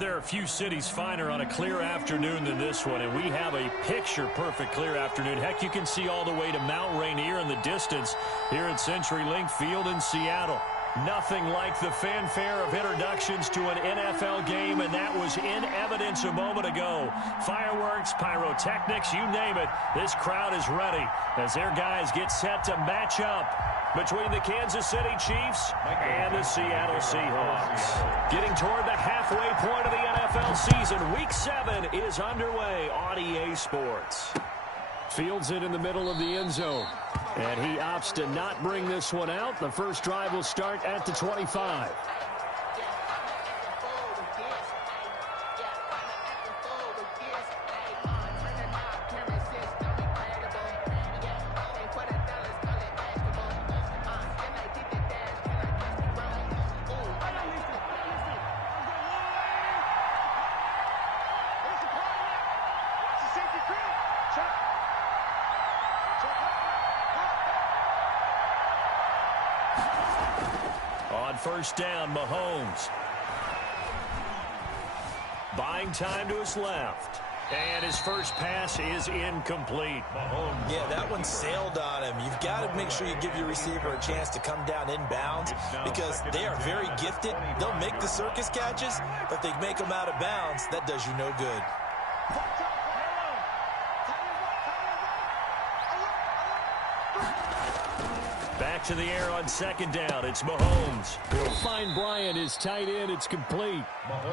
There are a few cities finer on a clear afternoon than this one, and we have a picture-perfect clear afternoon. Heck, you can see all the way to Mount Rainier in the distance here at CenturyLink Field in Seattle. Nothing like the fanfare of introductions to an NFL game, and that was in evidence a moment ago. Fireworks, pyrotechnics, you name it, this crowd is ready as their guys get set to match up between the Kansas City Chiefs and the Seattle Seahawks. Getting toward the halfway point of the NFL season, Week 7 is underway on EA Sports. Fields it in the middle of the end zone. And he opts to not bring this one out. The first drive will start at the 25. On first down, Mahomes. Buying time to his left. And his first pass is incomplete. Mahomes. Yeah, that one sailed on him. You've got to make sure you give your receiver a chance to come down inbounds because they are very gifted. They'll make the circus catches, but if they make them out of bounds, that does you no good. Back to the air on second down. It's Mahomes. He'll find Bryant, his tight end. It's complete.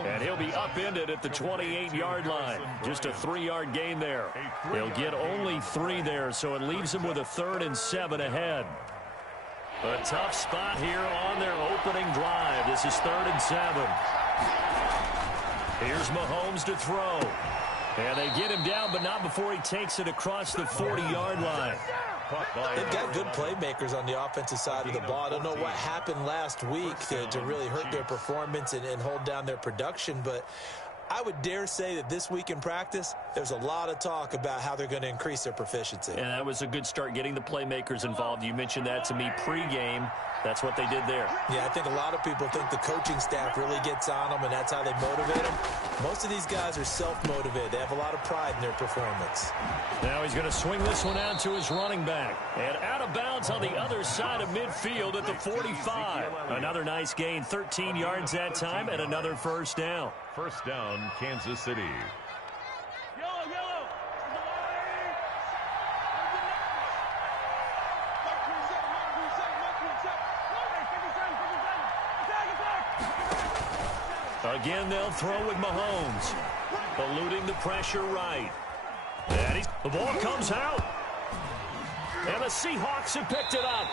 And he'll be upended at the 28-yard line. Just a 3-yard gain there. He'll get only 3 there, so it leaves him with a 3rd and 7 ahead. A tough spot here on their opening drive. This is 3rd and 7. Here's Mahomes to throw. And they get him down, but not before he takes it across the 40-yard line. They've got good playmakers on the offensive side of the ball. I don't know what happened last week to really hurt their performance and hold down their production, but I would dare say that this week in practice, there's a lot of talk about how they're going to increase their proficiency. And that was a good start getting the playmakers involved. You mentioned that to me pregame. That's what they did there. Yeah, I think a lot of people think the coaching staff really gets on them, and that's how they motivate them. Most of these guys are self-motivated. They have a lot of pride in their performance. Now he's going to swing this one out to his running back. And out of bounds on the other side of midfield at the 45. Another nice gain, 13 yards that time, and another first down. First down, Kansas City. Again, they'll throw with Mahomes. Eluding the pressure right. And the ball comes out. And the Seahawks have picked it up.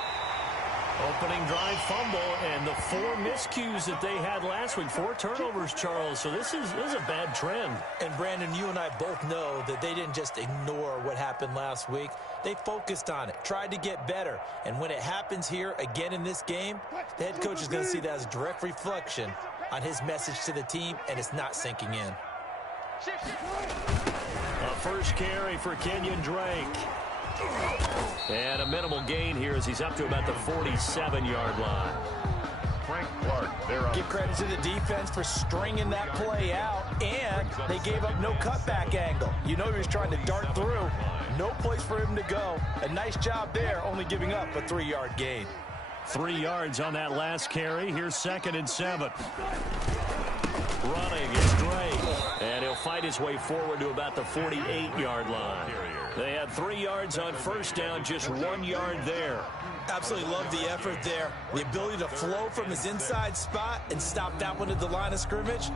Opening drive fumble, and the 4 miscues that they had last week. 4 turnovers, Charles. So this is a bad trend. And, Brandon, you and I both know that they didn't just ignore what happened last week. They focused on it, tried to get better. And when it happens here again in this game, the head coach is going to see that as a direct reflection on his message to the team, and it's not sinking in. A first carry for Kenyon Drake. And a minimal gain here as he's up to about the 47-yard line. Frank Clark, they're up. Give credit to the defense for stringing that play out, and they gave up no cutback angle. You know he was trying to dart through. No place for him to go. A nice job there, only giving up a 3-yard gain. 3 yards on that last carry. Here's 2nd and 7. Running is Drake. And he'll fight his way forward to about the 48-yard line. They had 3 yards on first down, just 1 yard there. Absolutely love the effort there. The ability to flow from his inside spot and stop that one at the line of scrimmage.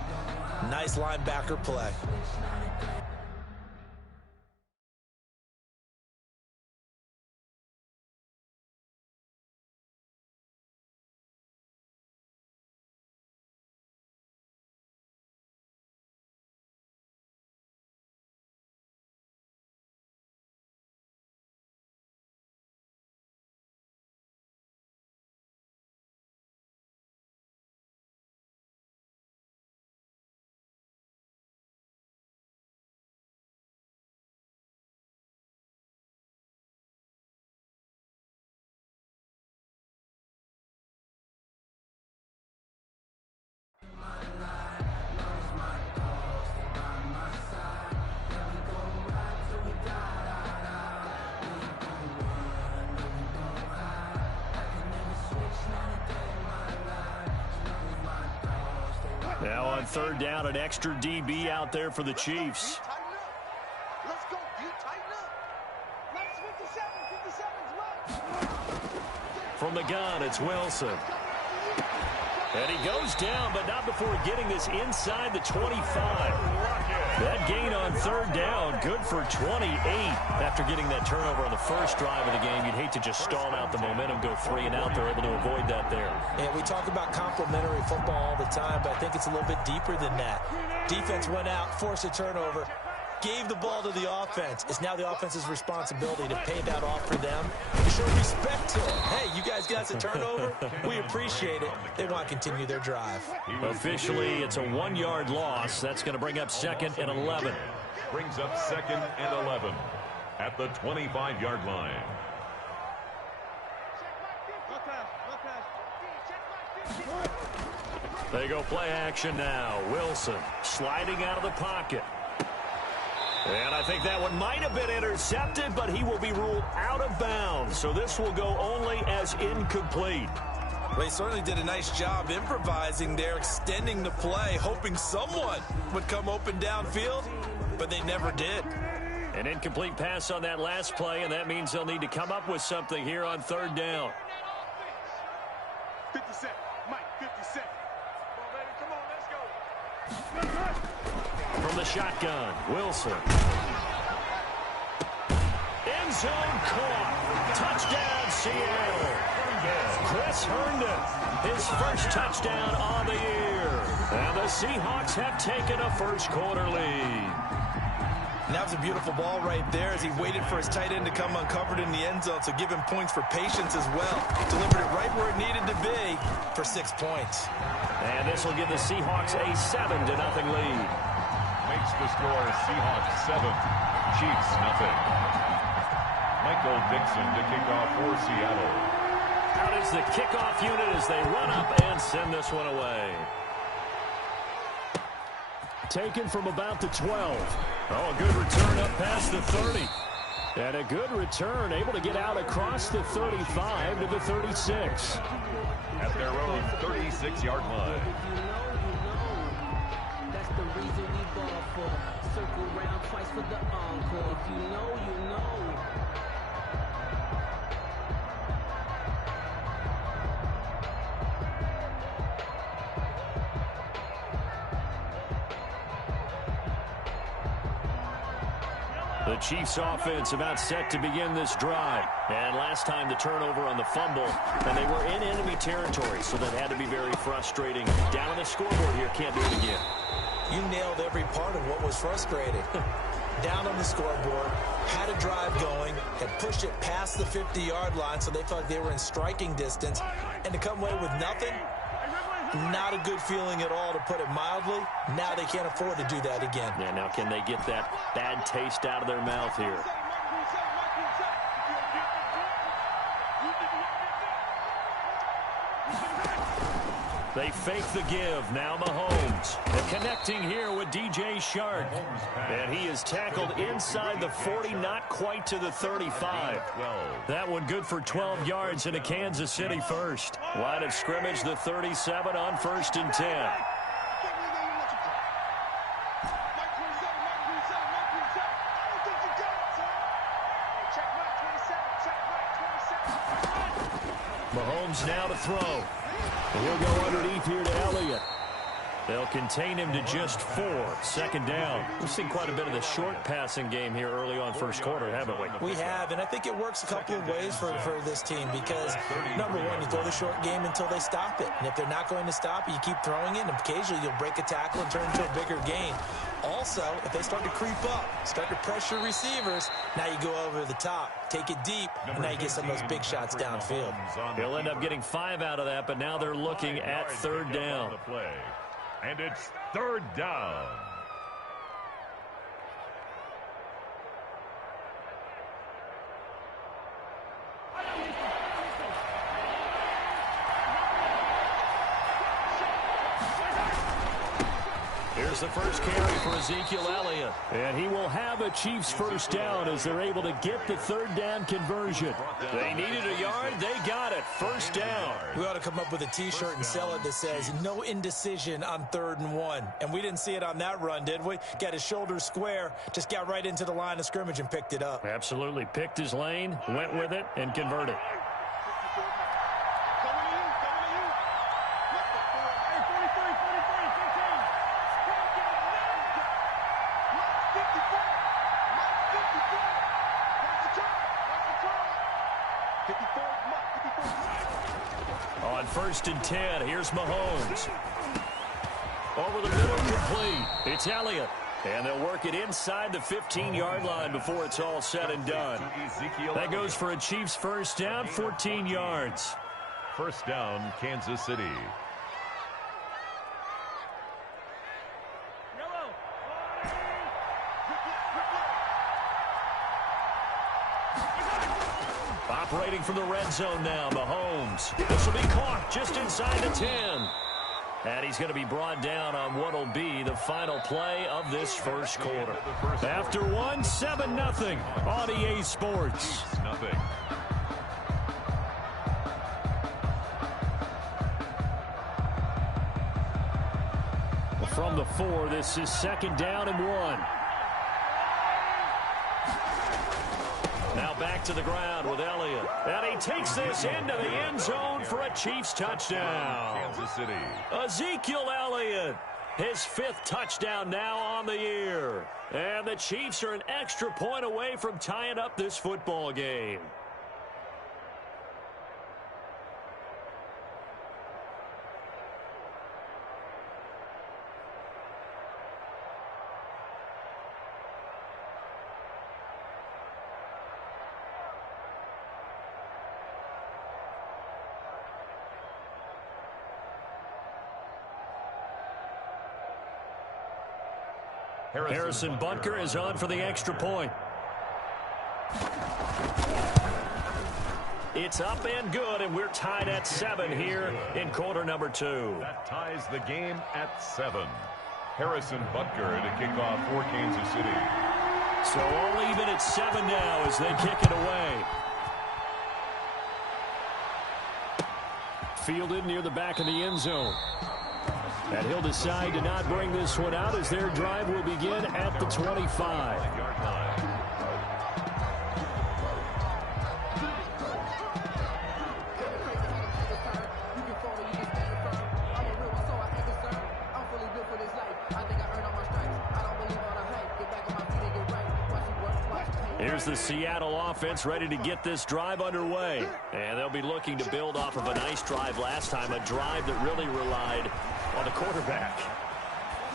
Nice linebacker play. on third down, an extra DB out there for the Chiefs. Let's go. You tighten up. Let's 57's left. From the gun, it's Wilson. And he goes down, but not before getting this inside the 25. That gain on third down, good for 28. After getting that turnover on the first drive of the game, you'd hate to just stall out the momentum, go 3 and out. They're able to avoid that there. Yeah, we talk about complementary football all the time, but I think it's a little bit deeper than that. Defense went out, forced a turnover, gave the ball to the offense. It's now the offense's responsibility to pay that off for them and show respect to them. Hey, you guys got us a turnover. We appreciate it. They want to continue their drive. Officially, it's a 1-yard loss. That's going to bring up 2nd and 11. Brings up 2nd and 11 at the 25-yard line. They go play action now. Wilson sliding out of the pocket. And I think that one might have been intercepted, but he will be ruled out of bounds. So this will go only as incomplete. Well, he certainly did a nice job improvising there, extending the play, hoping someone would come open downfield, but they never did. An incomplete pass on that last play, and that means they'll need to come up with something here on third down. 50 cent. Mike, 50 cent. Come on, baby. Come on, let's go. From the shotgun, Wilson. End zone caught. Touchdown, Seattle. Chris Herndon, his first touchdown on the year. And the Seahawks have taken a first-quarter lead. And that was a beautiful ball right there as he waited for his tight end to come uncovered in the end zone, so give him points for patience as well. Delivered it right where it needed to be for 6 points. And this will give the Seahawks a 7-0 lead. Makes the score Seahawks 7, Chiefs nothing. Michael Dixon to kick off for Seattle. Out is the kickoff unit as they run up and send this one away. Taken from about the 12. Oh, a good return up past the 30. And a good return, able to get out across the 35 to the 36. At their own 36-yard line. That's the reason we ball for. Circle round twice for the encore. If you know, you know. The Chiefs offense about set to begin this drive. And last time the turnover on the fumble, and they were in enemy territory, so that had to be very frustrating. Down on the scoreboard here, can't do it again. You nailed every part of what was frustrating. Down on the scoreboard, had a drive going, had pushed it past the 50-yard line, so they felt like they were in striking distance, and to come away with nothing, not a good feeling at all, to put it mildly. Now they can't afford to do that again. Yeah, now can they get that bad taste out of their mouth here? They fake the give. Now Mahomes. They're connecting here with DJ Shark. And he is tackled inside the 40, not quite to the 35. That one good for 12 yards in a Kansas City first. Line of scrimmage, the 37 on 1st and 10. Mahomes now to throw. He'll go underneath here to Elliott. They'll contain him to just 4. 2nd down. We've seen quite a bit of the short passing game here early on first quarter, haven't we? We have, and I think it works a couple of ways for this team because, number one, you throw the short game until they stop it. And if they're not going to stop it, you keep throwing it, and occasionally you'll break a tackle and turn into a bigger gain. Also, if they start to creep up, start to pressure receivers, now you go over the top, take it deep, and now you get some of those big shots downfield. He'll end up getting 5 out of that, but now they're looking at 3rd down. And it's 3rd down. Here's the first carry for Ezekiel Elliott. And he will have a Chiefs first down as they're able to get the third down conversion. They needed a yard. They got it. First down. We ought to come up with a T-shirt and sell it that says, no indecision on 3rd and 1. And we didn't see it on that run, did we? Got his shoulders square, just got right into the line of scrimmage and picked it up. Absolutely. Picked his lane, went with it, and converted. On 1st and 10, here's Mahomes. Over the middle, complete. It's Elliott. And they'll work it inside the 15-yard line before it's all said and done. That goes for a Chiefs first down, 14 yards. First down, Kansas City. Operating from the red zone now, Mahomes. This will be caught just inside the 10. And he's going to be brought down on what will be the final play of this first quarter. After one, 7-0 on EA Sports. Nothing. From the 4, this is 2nd down and 1. Now back to the ground with Elliott. And he takes this into the end zone for a Chiefs touchdown. Kansas City. Ezekiel Elliott, his 5th touchdown now on the year. And the Chiefs are an extra point away from tying up this football game. Harrison Butker is on for the extra point. It's up and good, and we're tied at 7 here in quarter number 2. That ties the game at 7. Harrison Butker to kick off for Kansas City. So all even at 7 now as they kick it away. Fielded near the back of the end zone. And he'll decide to not bring this one out as their drive will begin at the 25. Here's the Seattle offense ready to get this drive underway. And they'll be looking to build off of a nice drive last time, a drive that really relied on the quarterback.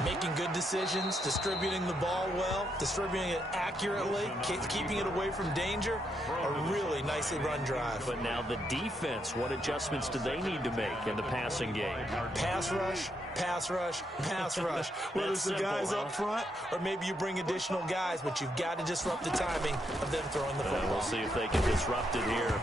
Making good decisions, distributing the ball well, distributing it accurately, keeping it away from danger. A really nicely run drive. But now the defense, what adjustments do they need to make in the passing game? Pass rush, pass rush, pass rush. Whether it's the guys up front or maybe you bring additional guys, but you've got to disrupt the timing of them throwing the football. We'll see if they can disrupt it here.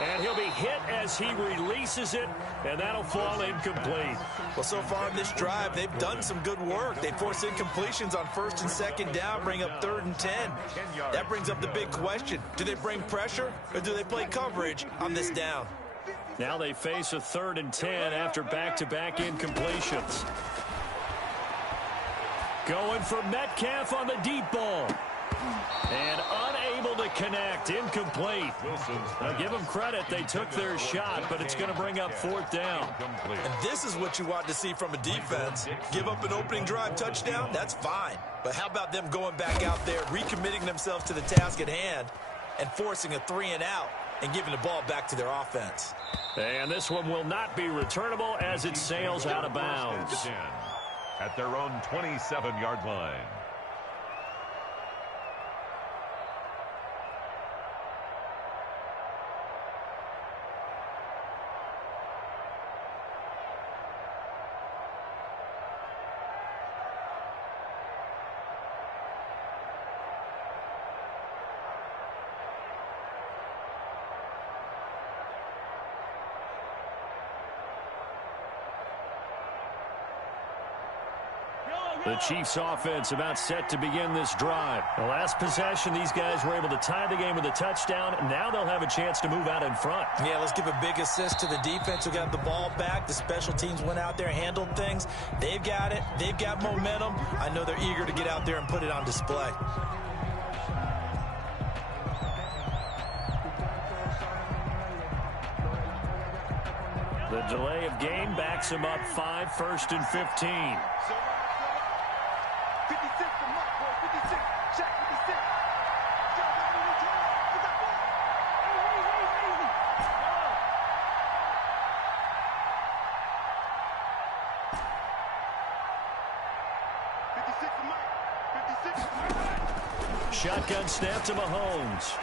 And he'll be hit as he releases it, and that'll fall incomplete. Well, so far in this drive, they've done some good work. They force incompletions on 1st and 2nd down, bring up 3rd and 10. That brings up the big question. Do they bring pressure, or do they play coverage on this down? Now they face a 3rd and 10 after back-to-back incompletions. Going for Metcalf on the deep ball. And unable to connect, incomplete. Now give them credit, they took their shot, but it's going to bring up 4th down. And this is what you want to see from a defense. Give up an opening drive touchdown, that's fine. But how about them going back out there, recommitting themselves to the task at hand, and forcing a 3 and out, and giving the ball back to their offense. And this one will not be returnable as it sails out of bounds. At their own 27-yard line. The Chiefs offense about set to begin this drive. The last possession, these guys were able to tie the game with a touchdown. Now they'll have a chance to move out in front. Yeah, let's give a big assist to the defense who got the ball back. The special teams went out there, handled things. They've got it. They've got momentum. I know they're eager to get out there and put it on display. The delay of game backs him up 5, 1st and 15. 56 to Mike, boy. 56. Check 56. Shotgun snap to Mahomes.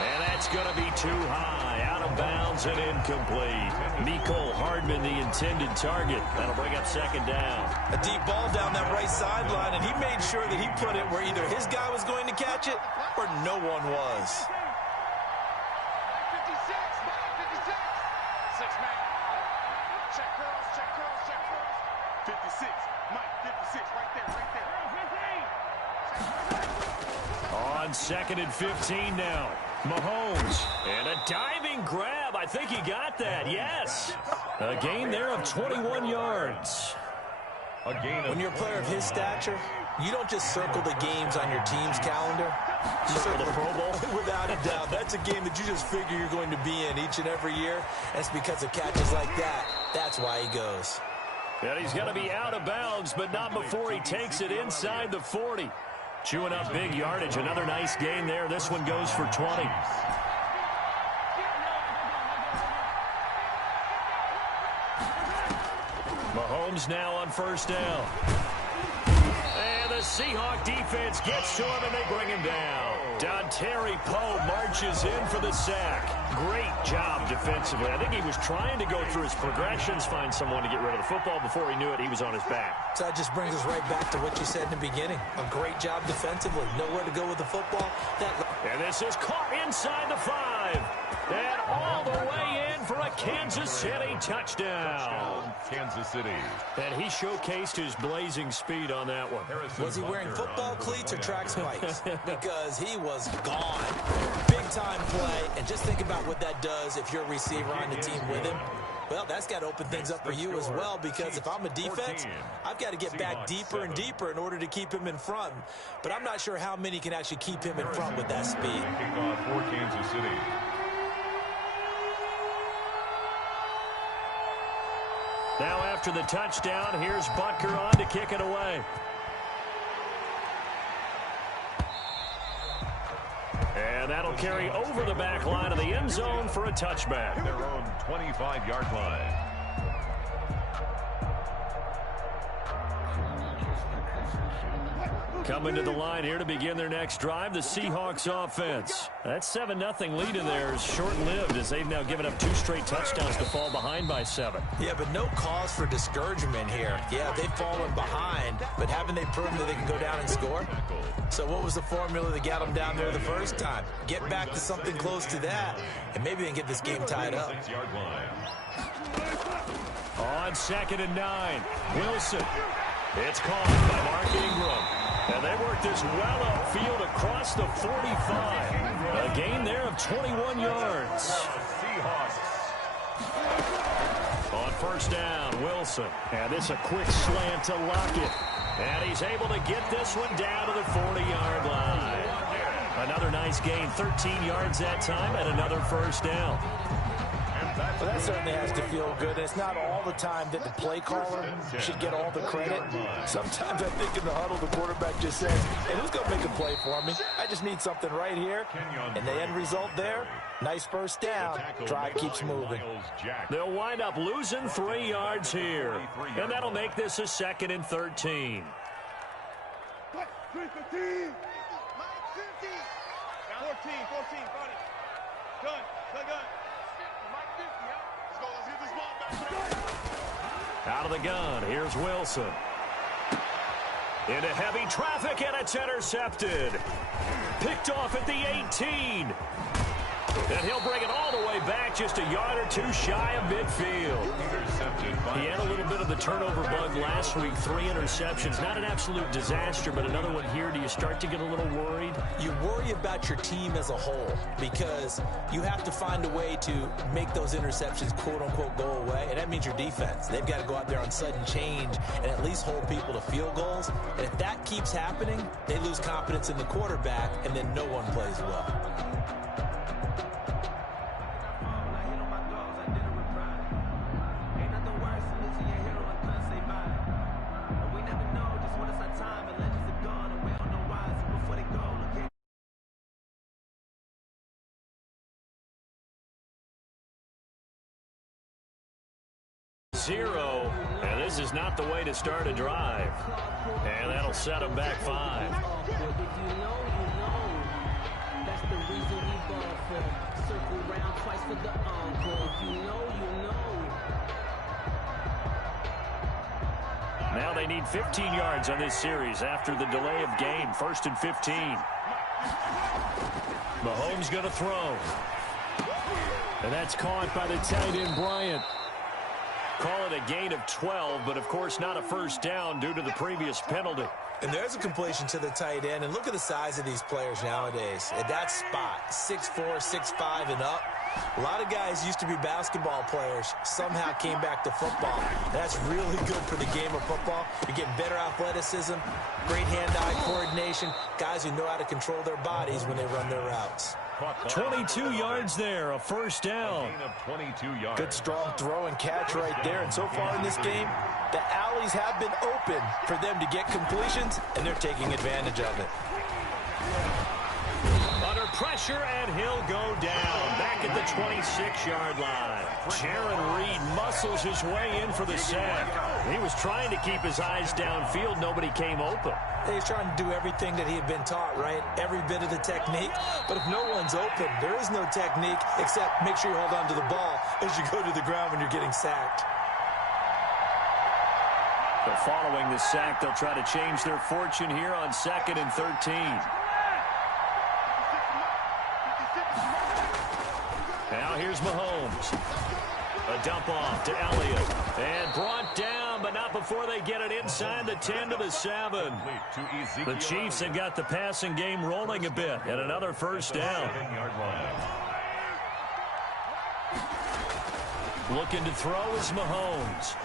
And that's going to be too high. Out of bounds and incomplete. Mecole Hardman, the intended target. That'll bring up 2nd down. A deep ball down that right sideline, and he made sure that he put it where either his guy was going to catch it or no one was. 56, Mike, 56. 6 man. Check cross, check cross, check cross. 56, Mike, 56, right there, right there. On 2nd and 15 now. Mahomes. And a diving grab. I think he got that. Yes. A gain there of 21 yards. When you're a player of his stature, you don't just circle the games on your team's calendar. You circle the Pro Bowl. Without a doubt. That's a game that you just figure you're going to be in each and every year. That's because of catches like that. That's why he goes. And he's going to be out of bounds, but not before he takes it inside the 40. Chewing up big yardage. Another nice gain there. This one goes for 20. Mahomes now on 1st down. And the Seahawks defense gets to him, and they bring him down. Dontari Poe marches in for the sack. Great job defensively. I think he was trying to go through his progressions, find someone to get rid of the football. Before he knew it, he was on his back. So that just brings us right back to what you said in the beginning. A great job defensively. Nowhere to go with the football. And this is caught inside the 5. And all the way in for a Kansas City touchdown. Kansas City. And he showcased his blazing speed on that one. Was he wearing football cleats or track spikes? Because he was gone. Big-time play. And just think about what that does if you're a receiver on the team with him. Well, that's got to open things up for you as well, because if I'm a defense, I've got to get back deeper and deeper in order to keep him in front. But I'm not sure how many can actually keep him in front with that speed. Kickoff for Kansas City. Now after the touchdown, here's Butker on to kick it away. And that'll carry over the back line of the end zone for a touchback. Their own 25-yard line. Coming to the line here to begin their next drive, the Seahawks offense. That 7-0 lead in there is short-lived as they've now given up 2 straight touchdowns to fall behind by 7. Yeah, but no cause for discouragement here. Yeah, they've fallen behind, but haven't they proven that they can go down and score? So what was the formula that got them down there the first time? Get back to something close to that, and maybe they can get this game tied up. 6-yard line. On 2nd and 9, Wilson. It's caught by Mark Ingram. And they work this well upfield across the 45. A gain there of 21 yards. On 1st down, Wilson. And this a quick slant to Lockett. And he's able to get this one down to the 40-yard line. Another nice gain, 13 yards that time, and another 1st down. Well, that certainly has to feel good. It's not all the time that the play caller should get all the credit. Sometimes I think in the huddle, the quarterback just says, hey, who's going to make a play for me? I just need something right here. And the end result there, nice 1st down. Drive keeps moving. They'll wind up losing 3 yards here. And that'll make this a 2nd and 13. 3-15. 14, got it. Gun. Out of the gun, here's Wilson. Into heavy traffic, and it's intercepted. Picked off at the 18. And he'll bring it all the way back, just a yard or 2 shy of midfield. Intercepted He had a little bit of the turnover bug last week, 3 interceptions. Not an absolute disaster, but another one here. Do you start to get a little worried? You worry about your team as a whole because you have to find a way to make those interceptions, quote-unquote, go away, and that means your defense. They've got to go out there on sudden change and at least hold people to field goals. And if that keeps happening, they lose confidence in the quarterback, and then no one plays well. Zero, and this is not the way to start a drive. And that'll set them back 5. If you know, you know. That's the reason we ball for. Circle round twice for the encore. If you know, you know. Now they need 15 yards on this series after the delay of game. 1st and 15. Mahomes going to throw. And that's caught by the tight end, Bryant. Call it a gain of 12, but of course not a first down due to the previous penalty. And there's a completion to the tight end. And look at the size of these players nowadays. At that spot, 6'4", 6'5", and up. A lot of guys used to be basketball players, somehow came back to football. That's really good for the game of football. You're getting better athleticism, great hand-eye coordination, guys who know how to control their bodies when they run their routes. 22 yards there, a first down. 22 yards. Good strong throw and catch right there. And so far in this game, the alleys have been open for them to get completions, and they're taking advantage of it. Under pressure, and he'll go down. Back at the 26-yard line. Jaron Reed muscles his way in for the sack. He was trying to keep his eyes downfield. Nobody came open. He's trying to do everything that he had been taught, right? Every bit of the technique. But if no one's open, there is no technique except make sure you hold on to the ball as you go to the ground when you're getting sacked. But following the sack, they'll try to change their fortune here on 2nd and 13. Now here's Mahomes. A dump off to Elliott. And brought down, but not before they get it inside the 10 to the 7. The Chiefs have got the passing game rolling a bit. And another first down. Looking to throw is Mahomes.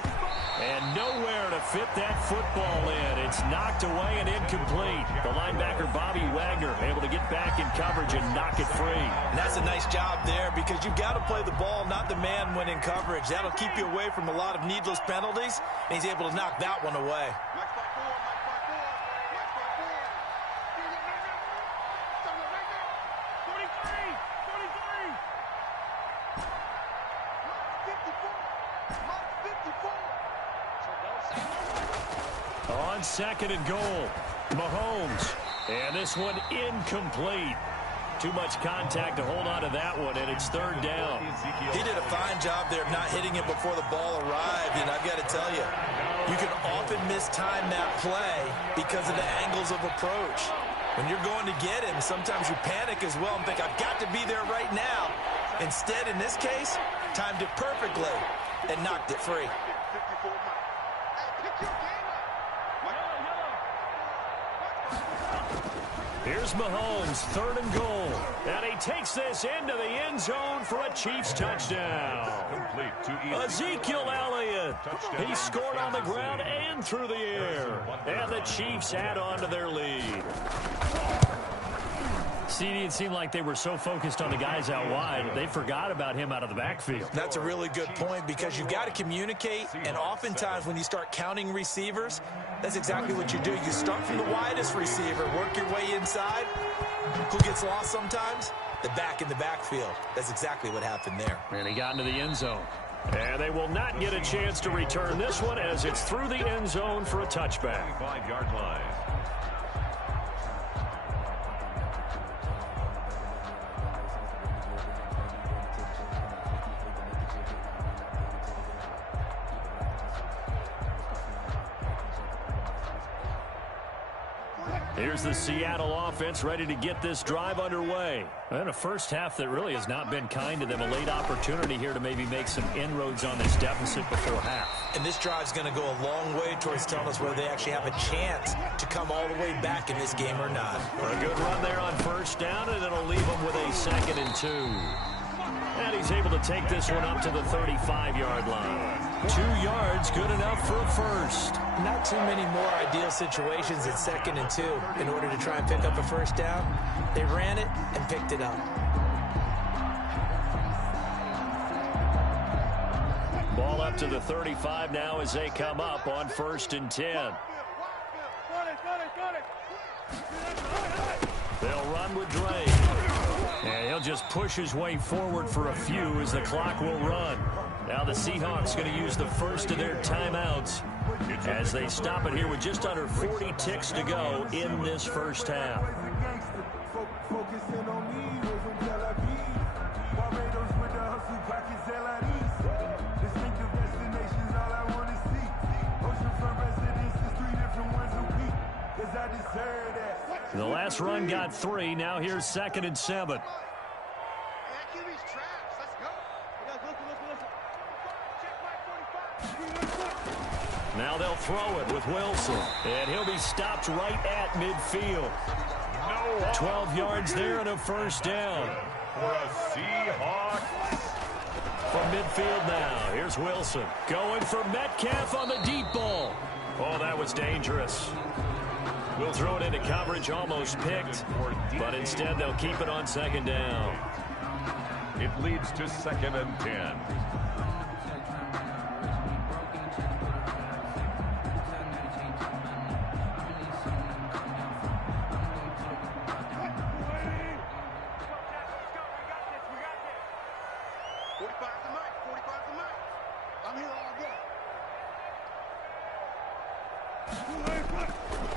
And nowhere to fit that football in. It's knocked away and incomplete. The linebacker, Bobby Wagner, able to get back in coverage and knock it free. And that's a nice job there because you've got to play the ball, not the man when in coverage. That'll keep you away from a lot of needless penalties, and he's able to knock that one away. On 2nd and goal, Mahomes. And this one incomplete. Too much contact to hold on to that one, and it's 3rd down. He did a fine job there of not hitting it before the ball arrived, and I've got to tell you, you can often mistime that play because of the angles of approach. When you're going to get him, sometimes you panic as well and think, I've got to be there right now. Instead, in this case, timed it perfectly and knocked it free. Here's Mahomes, 3rd and goal. And he takes this into the end zone for a Chiefs touchdown. Ezekiel Elliott. He scored on the ground and through the air. And the Chiefs add on to their lead. CD, it seemed like they were so focused on the guys out wide, they forgot about him out of the backfield. That's a really good point because you've got to communicate, and oftentimes when you start counting receivers, that's exactly what you do. You start from the widest receiver, work your way inside. Who gets lost sometimes? The back in the backfield. That's exactly what happened there. And he got into the end zone. And they will not get a chance to return this one as it's through the end zone for a touchback. 5-yard line. Here's the Seattle offense ready to get this drive underway. And a first half that really has not been kind to them. A late opportunity here to maybe make some inroads on this deficit before half. And this drive's going to go a long way towards telling us whether they actually have a chance to come all the way back in this game or not. A good run there on first down, and it'll leave them with a 2nd and 2. And he's able to take this one up to the 35-yard line. 2 yards, good enough for a first. Not too many more ideal situations at 2nd and 2 in order to try and pick up a first down. They ran it and picked it up. Ball up to the 35 now as they come up on 1st and 10. They'll run with Drake. And he'll just push his way forward for a few as the clock will run. Now the Seahawks going to use the first of their timeouts as they stop it here with just under 40 ticks to go in this first half. The last run got 3. Now here's 2nd and 7. Now they'll throw it with Wilson. And he'll be stopped right at midfield. 12 yards there and a first down. For a Seahawks. From midfield now, here's Wilson. Going for Metcalf on the deep ball. Oh, that was dangerous. We'll throw it into coverage, almost picked. But instead, they'll keep it on 2nd down. It leads to 2nd and 10.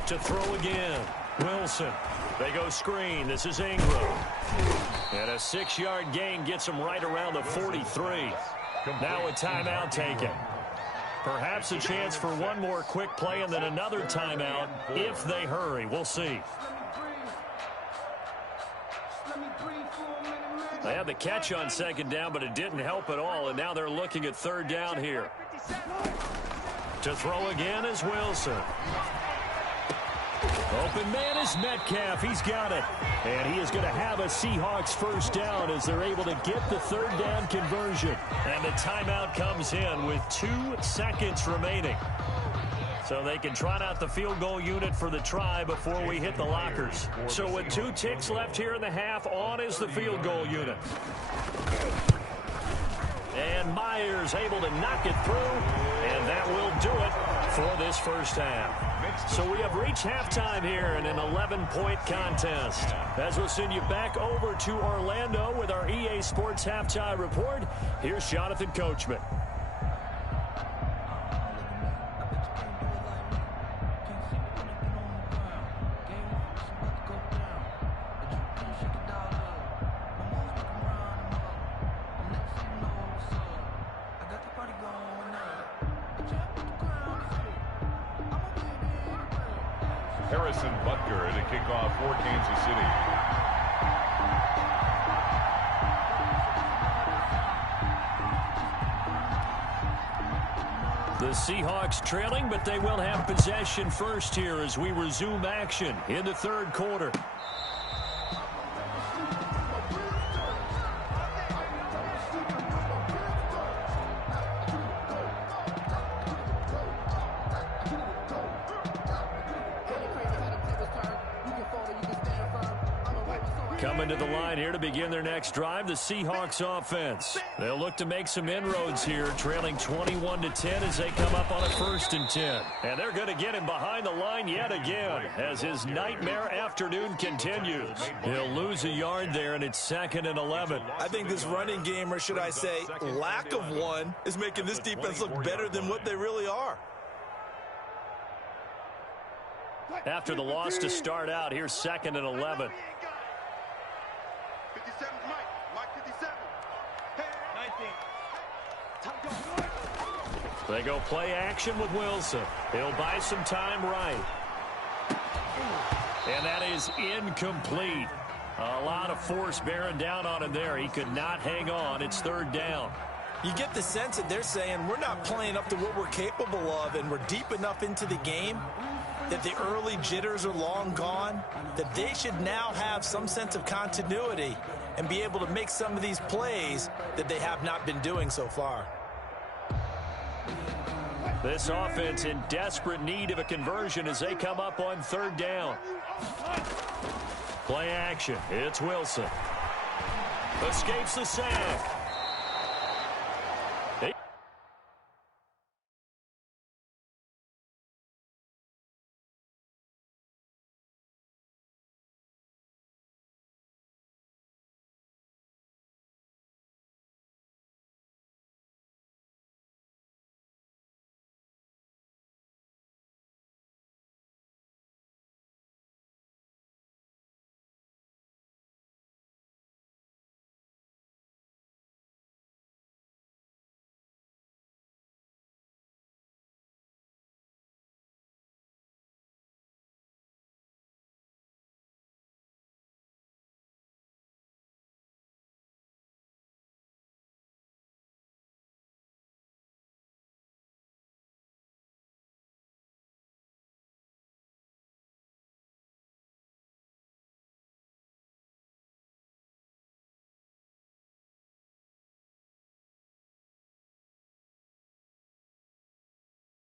To throw again. Wilson. They go screen. This is Ingram. And a 6-yard gain gets him right around the 43. Now a timeout taken. Perhaps a chance for one more quick play and then another timeout if they hurry. We'll see. They had the catch on 2nd down, but it didn't help at all, and now they're looking at 3rd down here. To throw again is Wilson. Open man is Metcalf. He's got it. And he is going to have a Seahawks first down as they're able to get the 3rd down conversion. And the timeout comes in with 2 seconds remaining. So they can trot out the field goal unit for the try before we hit the lockers. So with 2 ticks left here in the half, on is the field goal unit. And Myers able to knock it through, and that will do it for this first half. So we have reached halftime here in an 11-point contest. As we'll send you back over to Orlando with our EA Sports Halftime Report, here's Jonathan Coachman. Harrison Butker to kick off for Kansas City. The Seahawks trailing, but they will have possession first here as we resume action in the 3rd quarter. Coming to the line here to begin their next drive, the Seahawks offense. They'll look to make some inroads here, trailing 21-10 as they come up on a 1st and 10. And they're going to get him behind the line yet again as his nightmare afternoon continues. He'll lose a yard there, and it's 2nd and 11. I think this running game, or should I say lack of one, is making this defense look better than what they really are. After the loss to start out, here's 2nd and 11. 57 Mike 57. 19. They go play action with Wilson. He'll buy some time right. And that is incomplete. A lot of force bearing down on him there. He could not hang on. It's third down. You get the sense that they're saying we're not playing up to what we're capable of, and we're deep enough into the game that the early jitters are long gone, that they should now have some sense of continuity and be able to make some of these plays that they have not been doing so far. This offense in desperate need of a conversion as they come up on third down. Play action. It's Wilson. Escapes the sack.